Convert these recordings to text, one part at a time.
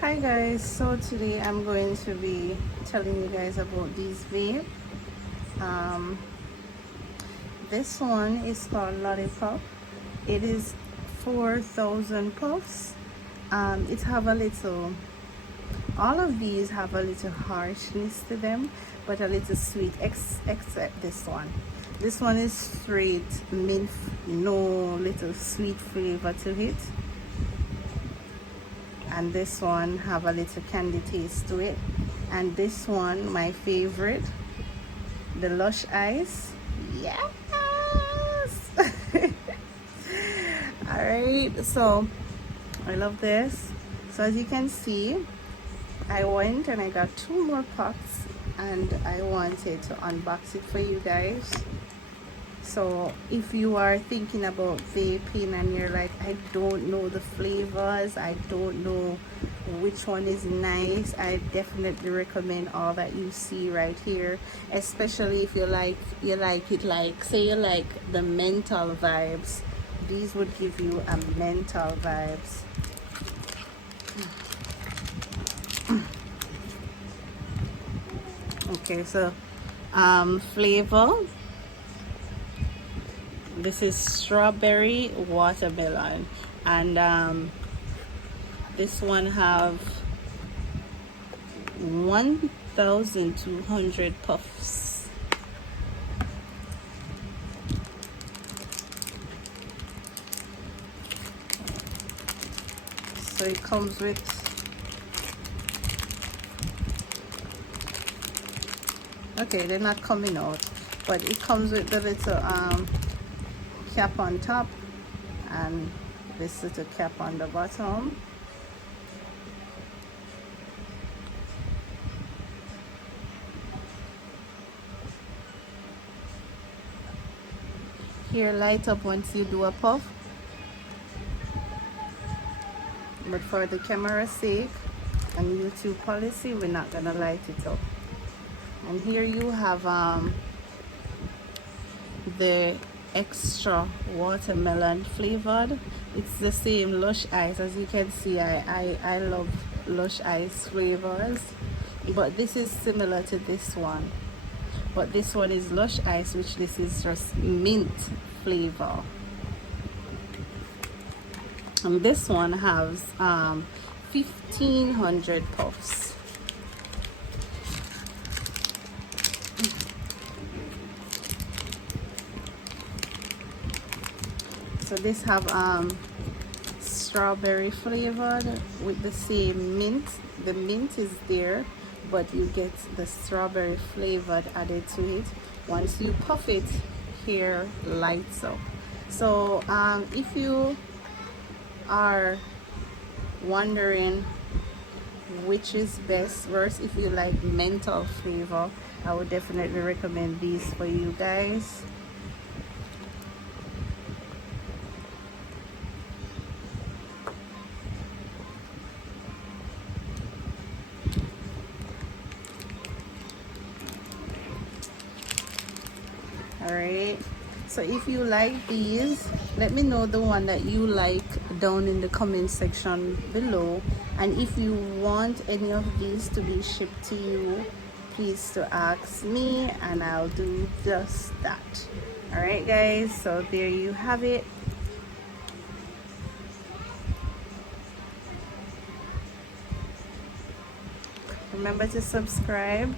Hi guys, so today I'm going to be telling you guys about these vape. um, this one is called Lollipop. It is 4,000 puffs. It have a little, all of these have a little harshness to them, but a little sweet, except this one. This one is straight mint, no little sweet flavor to it. And this one have a little candy taste to it. And this one, my favorite, the Lush Ice. Yes. All right, so I love this. So as you can see, I went and I got 2 more packs, and I wanted to unbox it for you guys. So if you are thinking about vaping and you're like, I don't know the flavors, I don't know which one is nice, I definitely recommend all that you see right here. Especially if you like it, like say you like the menthol vibes, these would give you a menthol vibes. Okay, so flavor, this is strawberry watermelon, and this one have 1,200 puffs. So it comes with okay, they're not coming out, but it comes with the little cap on top and this little cap on the bottom. Here, light up once you do a puff, but for the camera's sake and YouTube policy, we're not gonna light it up. And here you have the extra watermelon flavored. It's the same Lush Ice. As you can see, I love Lush Ice flavors, but this is similar to this one, but this one is Lush Ice, which this is just mint flavor. And this one has 1,500 puffs. So this have strawberry flavored with the same mint. The mint is there, but you get the strawberry flavored added to it. Once you puff it, here lights up. So if you are wondering which is best, versus if you like menthol flavor, I would definitely recommend these for you guys. Alright, so if you like these, let me know the one that you like down in the comment section below. And if you want any of these to be shipped to you, please to ask me and I'll do just that. Alright guys, so there you have it. Remember to subscribe.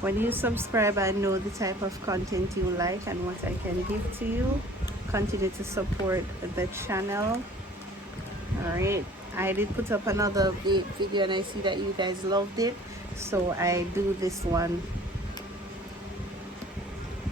When you subscribe, I know the type of content you like and what I can give to you. Continue to support the channel. Alright, I did put up another video and I see that you guys loved it, so I do this one